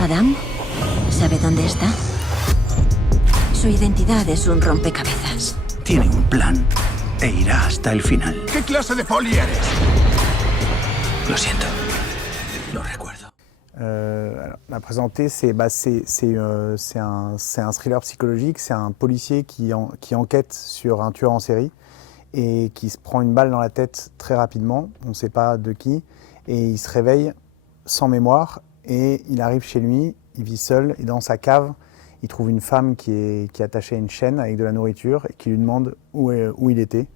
Adam, ¿sabe dónde está? Su identidad es un rompecabezas. Tiene un plan e irá hasta el final. ¿Qué clase de poli eres? Lo siento. Lo recuerdo. Alors, la présenter, c'est un thriller psychologique, c'est un policier qui enquête sur un tueur en série et qui se prend une balle dans la tête très rapidement, on ne sait pas de qui, et il se réveille sans mémoire et il arrive chez lui, il vit seul et dans sa cave, il trouve une femme qui est attachée à une chaîne avec de la nourriture et qui lui demande où il était.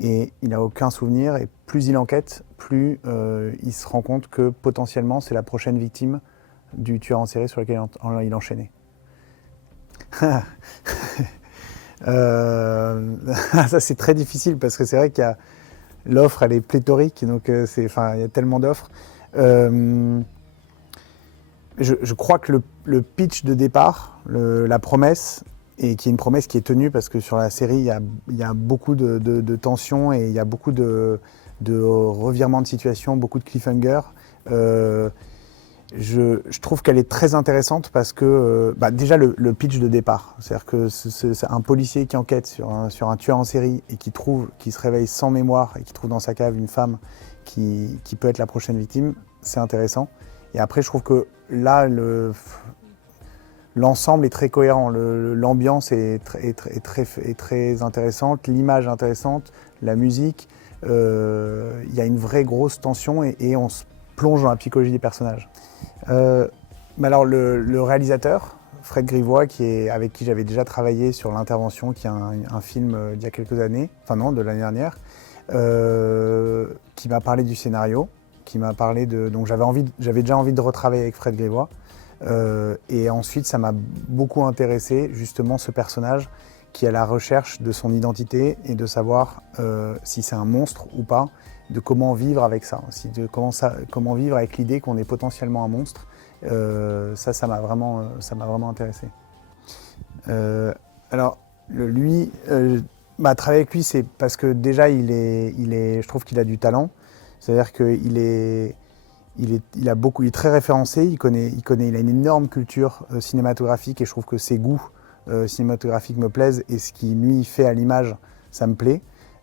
Et il n'a aucun souvenir et plus il enquête, plus il se rend compte que potentiellement c'est la prochaine victime du tueur en série sur lequel il enchaînait. Ça c'est très difficile parce que c'est vrai qu'il y a l'offre, elle est pléthorique, donc il y a tellement d'offres. Je crois que le pitch de départ, la promesse, et qui est une promesse qui est tenue parce que sur la série, il y a beaucoup de tensions et il y a beaucoup de revirements de situation, beaucoup de cliffhangers. Je trouve qu'elle est très intéressante parce que, déjà le pitch de départ, c'est-à-dire que c'est un policier qui enquête sur un tueur en série et qui se réveille sans mémoire et qui trouve dans sa cave une femme qui peut être la prochaine victime, c'est intéressant. Et après, je trouve que là, l'ensemble est très cohérent, l'ambiance est très intéressante, l'image est intéressante, la musique, il y a une vraie grosse tension et on se plonge dans la psychologie des personnages. Alors le réalisateur, Fred Grivois, avec qui j'avais déjà travaillé sur L'Intervention, qui est un film d'il y a quelques années, de l'année dernière, qui m'a parlé du scénario, qui m'a parlé donc j'avais déjà envie de retravailler avec Fred Grivois. Et ensuite, ça m'a beaucoup intéressé, justement, ce personnage qui est à la recherche de son identité et de savoir si c'est un monstre ou pas, de comment vivre avec ça, aussi, comment vivre avec l'idée qu'on est potentiellement un monstre. Ça m'a vraiment intéressé. Alors, travailler avec lui, c'est parce que déjà, je trouve qu'il a du talent. C'est-à-dire qu'il est très référencé, il a une énorme culture cinématographique et je trouve que ses goûts cinématographiques me plaisent et ce qu'il lui fait à l'image, ça me plaît.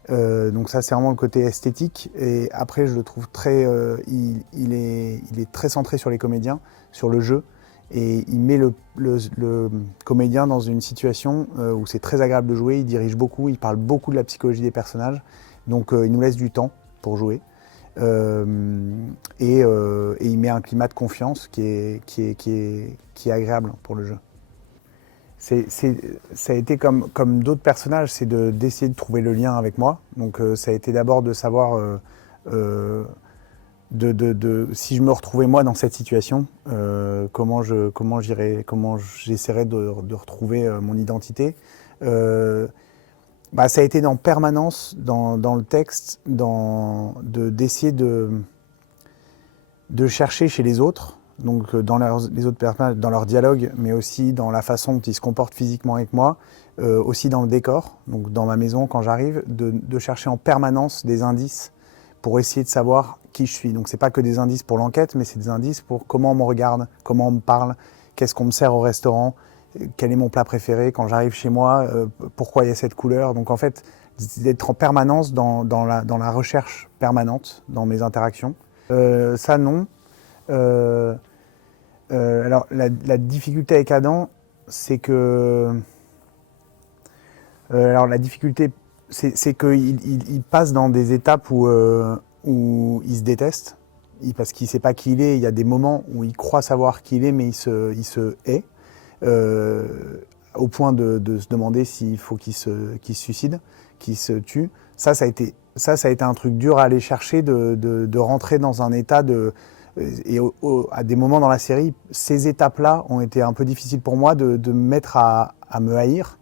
Donc ça c'est vraiment le côté esthétique et après je le trouve il est très centré sur les comédiens, sur le jeu et il met le comédien dans une situation où c'est très agréable de jouer, il dirige beaucoup, il parle beaucoup de la psychologie des personnages, donc il nous laisse du temps pour jouer. Et il met un climat de confiance qui est agréable pour le jeu. Ça a été comme d'autres personnages, c'est d'essayer de trouver le lien avec moi. Donc ça a été d'abord de savoir si je me retrouvais moi dans cette situation, comment j'essaierais de retrouver mon identité. Ça a été en permanence dans le texte d'essayer de chercher chez les autres, donc les autres personnages, dans leur dialogue, mais aussi dans la façon dont ils se comportent physiquement avec moi, aussi dans le décor, donc dans ma maison quand j'arrive, de chercher en permanence des indices pour essayer de savoir qui je suis. Donc c'est pas que des indices pour l'enquête, mais c'est des indices pour comment on me regarde, comment on me parle, qu'est-ce qu'on me sert au restaurant, quel est mon plat préféré quand j'arrive chez moi, pourquoi il y a cette couleur. Donc en fait, d'être en permanence dans la recherche permanente dans mes interactions. Ça non. Alors la difficulté avec Adam, c'est que... alors la difficulté, c'est qu'il passe dans des étapes où il se déteste, parce qu'il ne sait pas qui il est. Il y a des moments où il croit savoir qui il est, mais il se hait. Au point de se demander s'il faut qu'il se suicide, qu'il se tue. Ça a été un truc dur à aller chercher, de rentrer dans un état et à des moments dans la série, ces étapes-là ont été un peu difficiles pour moi de me mettre à me haïr.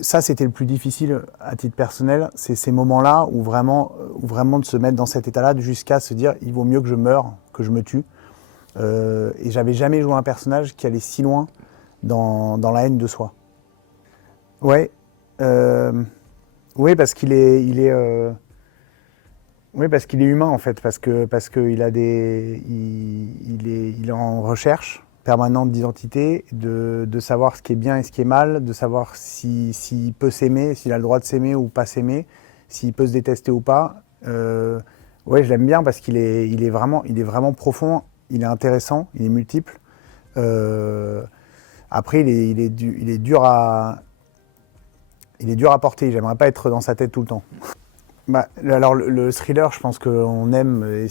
Ça, c'était le plus difficile à titre personnel, c'est ces moments-là où vraiment de se mettre dans cet état-là jusqu'à se dire il vaut mieux que je meure, que je me tue. Et j'avais jamais joué un personnage qui allait si loin dans la haine de soi. Ouais, parce qu'il est Oui, parce qu'il est humain en fait, parce que il a il est en recherche permanente d'identité, de savoir ce qui est bien et ce qui est mal, de savoir s'il peut s'aimer, s'il a le droit de s'aimer ou pas s'aimer, s'il peut se détester ou pas. Ouais, je l'aime bien parce qu'il est vraiment profond, il est intéressant, il est multiple. Après, il est dur à porter. J'aimerais pas être dans sa tête tout le temps. Bah, alors le thriller, je pense qu'on aime, et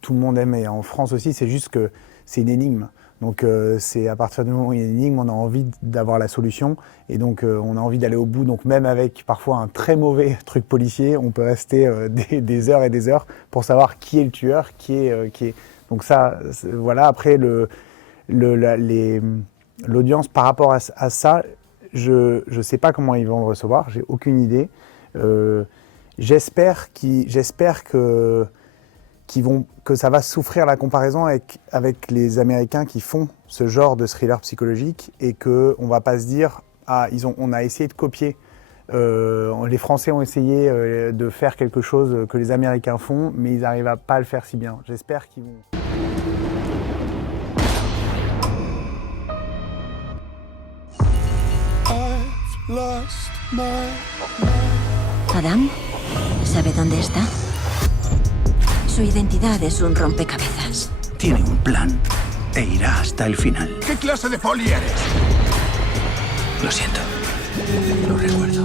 tout le monde aime, et en France aussi, c'est juste que c'est une énigme. Donc c'est à partir du moment où il y a une énigme, on a envie d'avoir la solution, et donc on a envie d'aller au bout. Donc même avec parfois un très mauvais truc policier, on peut rester des heures et des heures pour savoir qui est le tueur, qui est. Donc ça, voilà. Après l'audience par rapport à ça, je sais pas comment ils vont le recevoir, j'ai aucune idée. J'espère que ça va souffrir la comparaison avec les Américains qui font ce genre de thriller psychologique, et qu'on ne va pas se dire « Ah, on a essayé de copier, les Français ont essayé de faire quelque chose que les Américains font, mais ils n'arrivent pas à le faire si bien ». J'espère qu'ils vont... Adam, ¿sabe dónde está? Su identidad es un rompecabezas. Tiene un plan e irá hasta el final. ¿Qué clase de poli eres? Lo siento. No recuerdo.